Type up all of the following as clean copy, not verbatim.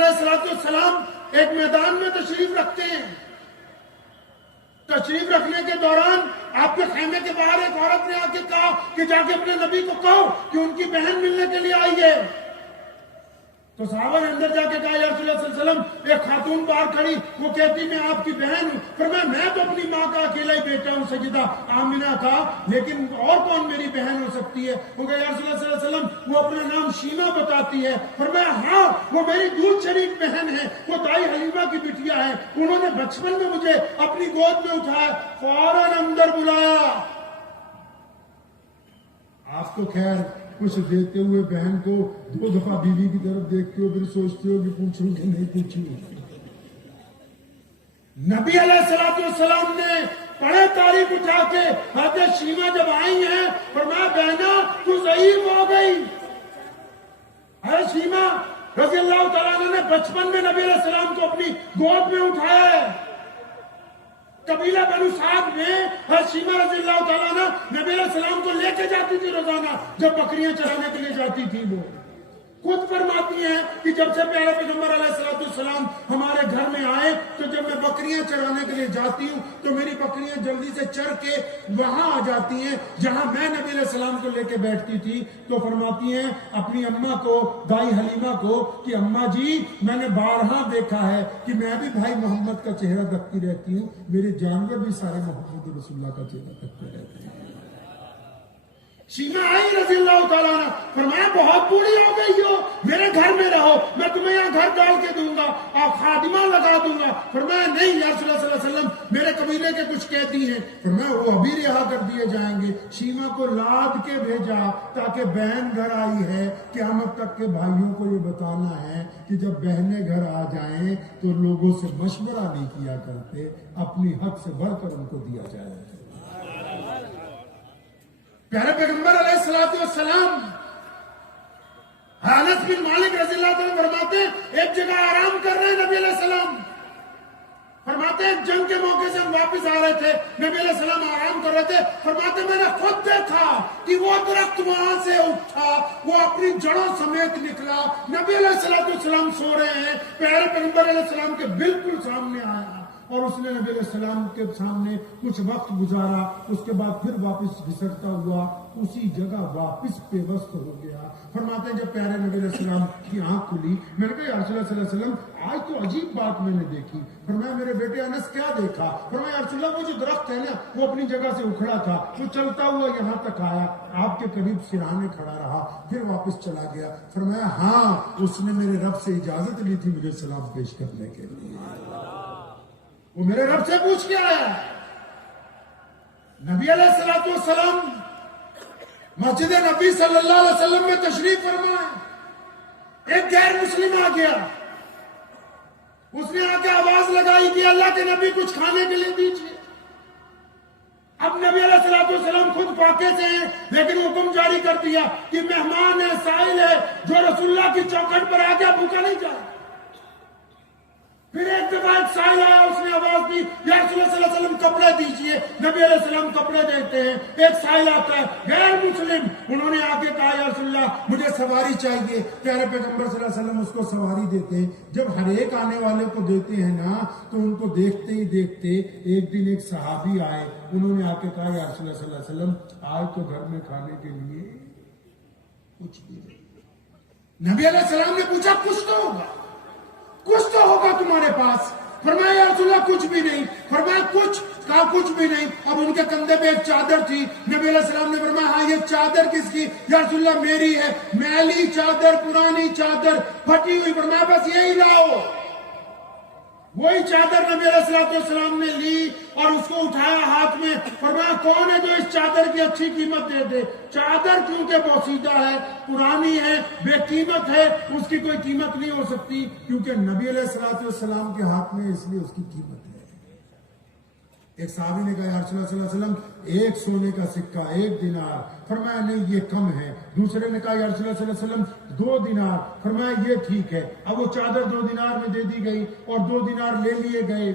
علیہ السلام ایک میدان میں تشریف رکھتے ہیں. تشریف رکھنے کے دوران آپ کے خیمے کے باہر ایک عورت نے آ کے کہا کہ جا کے اپنے نبی کو کہو کہ ان کی بہن ملنے کے لیے آئی ہے. تو صحابہ نے اندر جا کے کہا یا رسول اللہ صلی اللہ علیہ وسلم ایک خاتون باہر کھڑی وہ کہتی میں آپ کی بہن ہوں. فرمایا میں تو اپنی ماں کا اکیلا ہی بیٹا ہوں سیدہ آمنہ کا, لیکن اور کون میری بہن ہو سکتی ہے؟ وہ کہا یا رسول اللہ صلی اللہ علیہ وسلم وہ اپنا نام شیما بتاتی ہے. فرمایا ہاں وہ میری دودھ شریک بہن ہے, وہ دائی حلیمہ کی بٹیا ہے, انہوں نے بچپن میں مجھے اپنی گود میں اٹھایا, فوراً اندر بلایا. آپ تو خیر کچھ دیتے ہوئے بہن کو 2 دفعہ بیوی کی طرف دیکھتے ہو پھر سوچتے ہو کہ پوچھوں کہ نہیں پوچھوں. نبی علیہ السلام نے بڑے تاریخ اٹھا کے حضرت شیما جب آئی ہیں فرمایا بہنا تو ضعیف ہو گئی. حضرت شیما رضی اللہ تعالیٰ عنہ نے بچپن میں نبی علیہ السلام کو اپنی گود میں اٹھایا ہے. قبیلہ بنو سعد میں حضرت شیما رضی اللہ تعالیٰ عنہ نبی علیہ السلام کو لے کے جاتی تھی روزانہ جب بکریاں چرانے کے لیے جاتی تھی. وہ خود فرماتی ہیں کہ جب سے پیارے پیغمبر علیہ السلام ہمارے گھر میں آئے تو جب میں بکریاں چرانے کے لیے جاتی ہوں تو میری بکریاں جلدی سے چر کے وہاں آ جاتی ہیں جہاں میں نبی علیہ السلام کو لے کے بیٹھتی تھی. تو فرماتی ہیں اپنی اماں کو, دائی حلیمہ کو, کہ اماں جی میں نے بارہا دیکھا ہے کہ میں بھی بھائی محمد کا چہرہ دیکھتی رہتی ہوں, میرے جانور بھی سارے محمد رسول اللہ کا چہرہ دیکھتے رہتے ہیں. شیما آئی رضی اللہ تعالیٰ عنہ, فرمایا بہت بوڑھی ہو گئی ہو, میرے گھر میں رہو, میں تمہیں یہاں گھر ڈال کے دوں گا اور خادمہ لگا دوں گا. فرمایا نہیں یا رسول اللہ صلی اللہ علیہ وسلم میرے قبیلے کے کچھ کہتی ہیں. فرمایا وہ ابھی رہا کر دیے جائیں گے. شیما کو لاد کے بھیجا تاکہ بہن گھر آئی ہے, قیامت تک کے بھائیوں کو یہ بتانا ہے کہ جب بہنیں گھر آ جائیں تو لوگوں سے مشورہ نہیں کیا کرتے, اپنی حق سے بڑھ کر ان کو دیا جائے. پیارے پیغمبر علیہ السلام انس بن مالک رضی اللہ عنہ فرماتے ہیں ایک جگہ آرام کر رہے ہیں نبی علیہ السلام. فرماتے ہیں جنگ کے موقع سے ہم واپس آ رہے تھے, نبی علیہ السلام آرام کر رہے تھے. فرماتے میں نے خود دیکھا کہ وہ درخت وہاں سے اٹھا, وہ اپنی جڑوں سمیت نکلا, نبی علیہ السلام سو رہے ہیں, پیارے پیغمبر علیہ السلام کے بالکل سامنے آیا اور اس نے نبی علیہ السلام کے سامنے کچھ وقت گزارا. اس کے بعد پھر واپس گھسٹتا ہوا اسی جگہ واپس پیوست ہو گیا. فرماتے ہیں جب پیارے نبی علیہ السلام کی آنکھ کھلی, میں نے کہا یا رسول اللہ صلی اللہ علیہ وسلم آج تو عجیب بات میں نے دیکھی. فرمایا میرے بیٹے انس کیا دیکھا؟ فرمایا یا رسول اللہ وہ جو درخت ہے نا وہ اپنی جگہ سے اکھڑا تھا, وہ چلتا ہوا یہاں تک آیا, آپ کے قریب سرانے کھڑا رہا, پھر واپس چلا گیا. فرمایا ہاں اس نے میرے رب سے اجازت لی تھی مجھے سلام پیش کرنے کے لیے, وہ میرے رب سے پوچھ کے آیا. نبی علیہ السلام مسجد نبی صلی اللہ علیہ وسلم میں تشریف فرما, ایک غیر مسلم آ گیا, اس نے آ کے آواز لگائی کہ اللہ کے نبی کچھ کھانے کے لیے دیجیے. اب نبی علیہ السلام خود فاقے سے ہیں لیکن حکم جاری کر دیا کہ مہمان ہے, سائل ہے, جو رسول اللہ کی چوکھٹ پر آ گیا بھوکا نہیں جائے. پھر ایک دفعہ ایک سائل آیا, اس نے آواز دی یا رسول اللہ صلی اللہ علیہ وسلم کپڑے دیجئے. نبی علیہ السلام کپڑے دیتے ہیں. ایک سائل آتا ہے غیر مسلم, انہوں نے آ کے کہا یا رسول اللہ مجھے سواری چاہیے. پیارے پیغمبر صلی اللہ علیہ وسلم اس کو سواری دیتے ہیں. جب ہر ایک آنے والے کو دیتے ہیں نا تو ان کو دیکھتے ہی دیکھتے ایک دن ایک صحابی آئے, انہوں نے آ کے کہا یا رسول اللہ صلی اللہ علیہ وسلم آج تو گھر میں کھانے کے لیے کچھ بھی نہیں. نبی علیہ السلام نے پوچھا کچھ تو ہوگا, کچھ تو ہوگا تمہارے پاس. فرمایا یا رسول اللہ کچھ بھی نہیں. فرمایا کچھ, کہا کچھ بھی نہیں. اب ان کے کندھے پہ ایک چادر تھی. نبی علیہ السلام نے فرمایا ہاں یہ چادر کس کی؟ یا رسول اللہ میری ہے. میلی چادر, پرانی چادر, پھٹی ہوئی. فرمایا بس یہی لاؤ. وہی چادر نبی علیہ السلام نے لی اور اس کو اٹھایا ہاتھ میں. فرمایا کون ہے جو اس چادر کی اچھی قیمت دے دے؟ چادر کیونکہ بوسیدہ ہے, پرانی ہے, بے قیمت ہے, اس کی کوئی قیمت نہیں ہو سکتی کیونکہ نبی علیہ السلام کے ہاتھ میں, اس لیے اس کی قیمت ہے. ایک صحابی نے کہا یا رسول اللہ صلی اللہ علیہ وسلم ایک سونے کا سکہ 1 دینار. فرمایا نہیں یہ کم ہے. دوسرے نے کہا یا رسول اللہ صلی اللہ علیہ وسلم 2 دینار. فرمایا یہ ٹھیک ہے. اب وہ چادر 2 دینار میں دے دی گئی اور 2 دینار لے لیے گئے.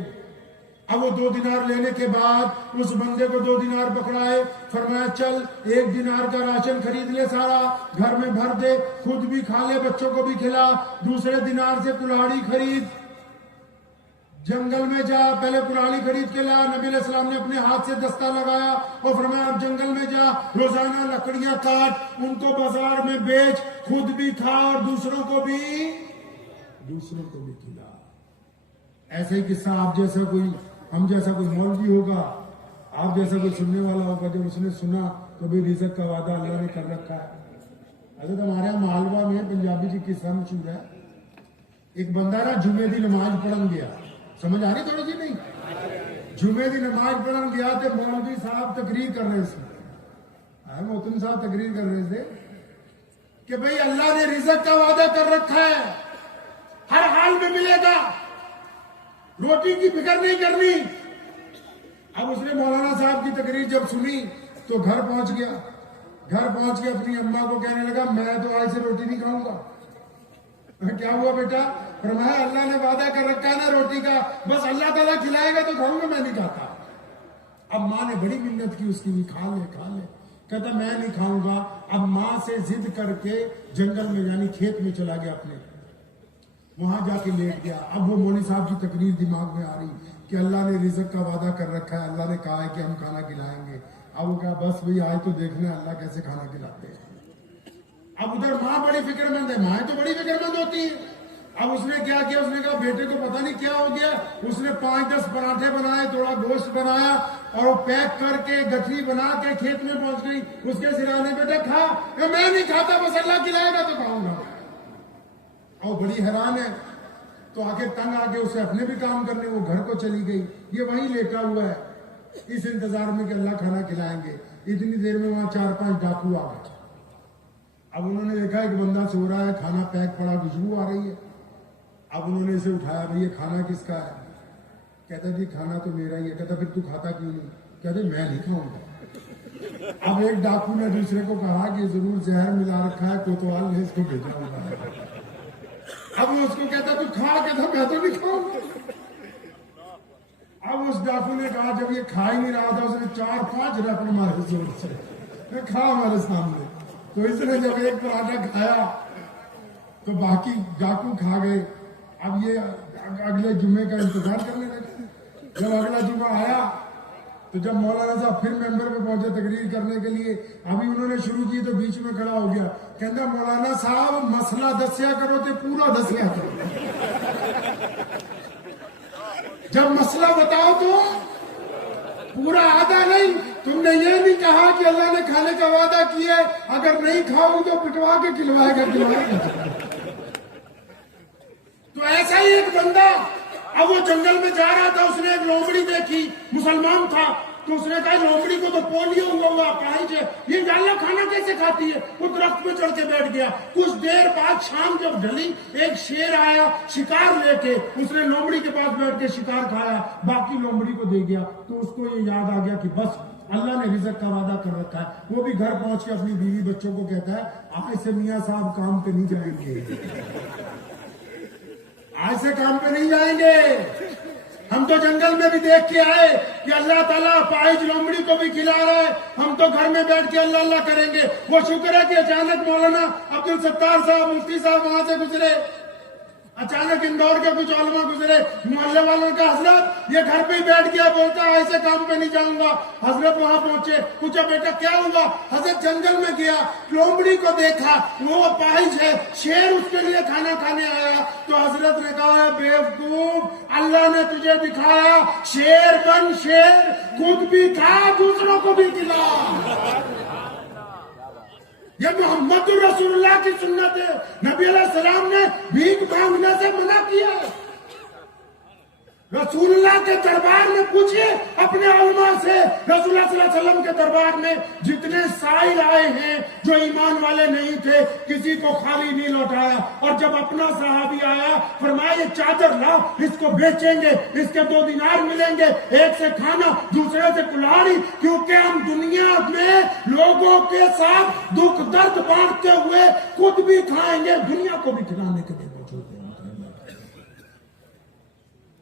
اب وہ 2 دینار لینے کے بعد اس بندے کو 2 دینار پکڑائے، فرمایا چل 1 دینار کا راشن خرید لے، سارا گھر میں بھر دے، خود بھی کھا لے، بچوں کو بھی کھلا، دوسرے دینار سے کلاڑی خرید، جنگل میں جا، پہلے کلاڑی خرید کے لا۔ نبی علیہ السلام نے اپنے ہاتھ سے دستہ لگایا اور فرمایا اب جنگل میں جا، روزانہ لکڑیاں کاٹ، ان کو بازار میں بیچ، خود بھی کھا اور دوسروں کو بھی کھلا۔ ایسے ہی قصہ آپ جیسا کوئی، ہم جیسا کوئی مولوی ہوگا، آپ جیسا کوئی سننے والا ہوگا، جب اس نے سنا تو بھی رزق کا وعدہ اللہ نے کر رکھا ہے۔ حضرت ہمارے یہاں مالوا میں پنجابی کی قصہ مشہور ہے، ایک بندہ نا جمعے کی نماز پڑھن گیا، سمجھ آ رہی تھوڑی سی نہیں؟ جمعے کی نماز پڑھن گیا تو مولوی صاحب تقریر کر رہے تھے، محترم صاحب تقریر کر رہے تھے کہ بھئی اللہ نے رزق کا وعدہ کر رکھا ہے، ہر حال میں ملے گا، روٹی کی فکر نہیں کرنی۔ اب اس نے مولانا صاحب کی تقریر جب سنی تو گھر پہنچ گیا، اپنی اماں کو کہنے لگا میں تو آج سے روٹی نہیں کھاؤں گا۔ کیا ہوا بیٹا؟ فرمایا اللہ نے وعدہ کر رکھا ہے نا روٹی کا، بس اللہ تعالیٰ کھلائے گا تو کھاؤں گا، میں نہیں کھاتا۔ اب ماں نے بڑی منت کی اس کی، کھا لے، کہتا میں نہیں کھاؤں گا۔ اب ماں سے ضد کر کے جنگل میں یعنی کھیت میں چلا گیا، اپنے وہاں جا کے لیٹ گیا۔ اب وہ مولوی صاحب کی تقریر دماغ میں آ رہی کہ اللہ نے رزق کا وعدہ کر رکھا ہے، اللہ نے کہا ہے کہ ہم کھانا کھلائیں گے۔ اب وہ کہا بس بھئی آج تو دیکھنا ہے اللہ کیسے کھانا کھلاتے ہیں۔ اب ادھر ماں بڑی فکر مند ہے، مائیں تو بڑی فکر مند ہوتی ہیں۔ اب اس نے کیا کیا، اس نے کہا بیٹے کو پتہ نہیں کیا ہو گیا، اس نے 5-10 پراٹھے بنائے، تھوڑا گوشت بنایا اور وہ پیک کر کے گٹھری بنا کے کھیت میں پہنچ گئی۔ اس کے سرانے بیٹا کھا، کہ میں نہیں کھاتا، بس اللہ کھلائے گا تو کھاؤں گا۔ اور بڑی حیران ہے تو آگے تنگ آ کے اسے اپنے بھی کام کرنے، وہ گھر کو چلی گئی، یہ وہیں لیٹا ہوا ہے اس انتظار میں کہ اللہ کھانا کھلائیں گے۔ اتنی دیر میں وہاں 4-5 ڈاکو آ گئے۔ اب انہوں نے دیکھا ایک بندہ سو رہا ہے، کھانا پیک پڑا، خوشبو آ رہی ہے۔ اب انہوں نے اسے اٹھایا، بھئی یہ کھانا کس کا ہے؟ کہتا جی کھانا تو میرا ہی ہے۔ کہتا پھر تو کھاتا کیوں نہیں؟ کہتے میں نہیں کھاؤں گا۔ اب ایک ڈاکو نے دوسرے کو کہا کہ ضرور زہر ملا رکھا ہے، کوتوال نے اس کو بھیجا ہوا ہے۔ اب وہ اس کو کہتا تو کھا، کہتا میں تو نہیں کھاؤں گا۔ اب اس ڈاکو نے کہا جب یہ کھا ہی نہیں رہا تھا، اس نے 4-5 رپٹ مارے زور سے، کھا ہمارے سامنے۔ تو اس نے جب ایک پراٹھا کھایا تو باقی ڈاکو کھا گئے۔ اب یہ اگلے جمعے کا انتظار کرنے لگے۔ جب اگلا جمعہ آیا تو جب مولانا صاحب پھر ممبر پہ پہنچے تقریر کرنے کے لیے، ابھی انہوں نے شروع کی تو بیچ میں کھڑا ہو گیا، کہتا مولانا صاحب مسئلہ دسیا کرو تو پورا دسیا کرو، جب مسئلہ بتاؤ تو پورا آدھا نہیں۔ تم نے یہ نہیں کہا کہ اللہ نے کھانے کا وعدہ کیا ہے، اگر نہیں کھاؤ تو پٹوا کے کھلوائے گا۔ تو ایسا ہی ایک بندہ، اب وہ جنگل میں جا رہا تھا، اس نے ایک لومڑی دیکھی، مسلمان تھا، تو اس نے کہا لومڑی کو تو پولیو ہوا اپائش ہے، یہ جاننا کھانا کیسے کھاتی ہے؟ وہ درخت پہ چڑھ کے بیٹھ گیا۔ کچھ دیر بعد شام جب ڈھلی، ایک شیر آیا شکار لے کے، اس نے لومڑی کے پاس بیٹھ کے شکار کھایا، باقی لومڑی کو دے گیا۔ تو اس کو یہ یاد آ گیا کہ بس اللہ نے رزق کا وعدہ کر رکھا ہے۔ وہ بھی گھر پہنچ کے اپنی بیوی بچوں کو کہتا ہے آج سے میاں صاحب کام پہ نہیں جائیں گے، آج سے کام پہ نہیں جائیں گے۔ ہم تو جنگل میں بھی دیکھ کے آئے کہ اللہ تعالیٰ پائج لومڑی کو بھی کھلا رہا ہے، ہم تو گھر میں بیٹھ کے اللہ اللہ کریں گے۔ وہ شکر ہے کہ اچانک مولانا عبدالستار صاحب مفتی صاحب وہاں سے گزرے، اچانک اندور کے کچھ علماء گزرے، محلے والوں کا حضرت یہ گھر پہ ہی بیٹھ گیا، بولتا ایسے کام پہ نہیں جاؤں گا۔ حضرت وہاں پہنچے، پوچھا بیٹا کیا ہوا؟ حضرت جنگل میں گیا، لومڑی کو دیکھا، وہ اپاہج ہے، شیر اس کے لیے کھانا کھانے آیا۔ تو حضرت نے کہا بیوقوف، اللہ نے تجھے دکھایا شیر بن شیر، خود بھی کھا دوسروں کو بھی کھلا۔ یہ محمد رسول اللہ کی سنت ہے۔ نبی علیہ السلام نے بھیک مانگنے سے منع کیا ہے۔ رسول اللہ کے دربار میں پوچھئے اپنے علماء سے، رسول اللہ صلی اللہ علیہ وسلم کے دربار میں جتنے سائل آئے ہیں جو ایمان والے نہیں تھے، کسی کو خالی نہیں لوٹایا۔ اور جب اپنا صحابی آیا، فرمایا یہ چادر لاؤ، اس کو بیچیں گے، اس کے 2 دینار ملیں گے، ایک سے کھانا دوسرے سے کلاڑی، کیونکہ ہم دنیا میں لوگوں کے ساتھ دکھ درد بانٹتے ہوئے خود بھی کھائیں گے، دنیا کو بھی کھلانے کے لیے موجود ہیں۔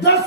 10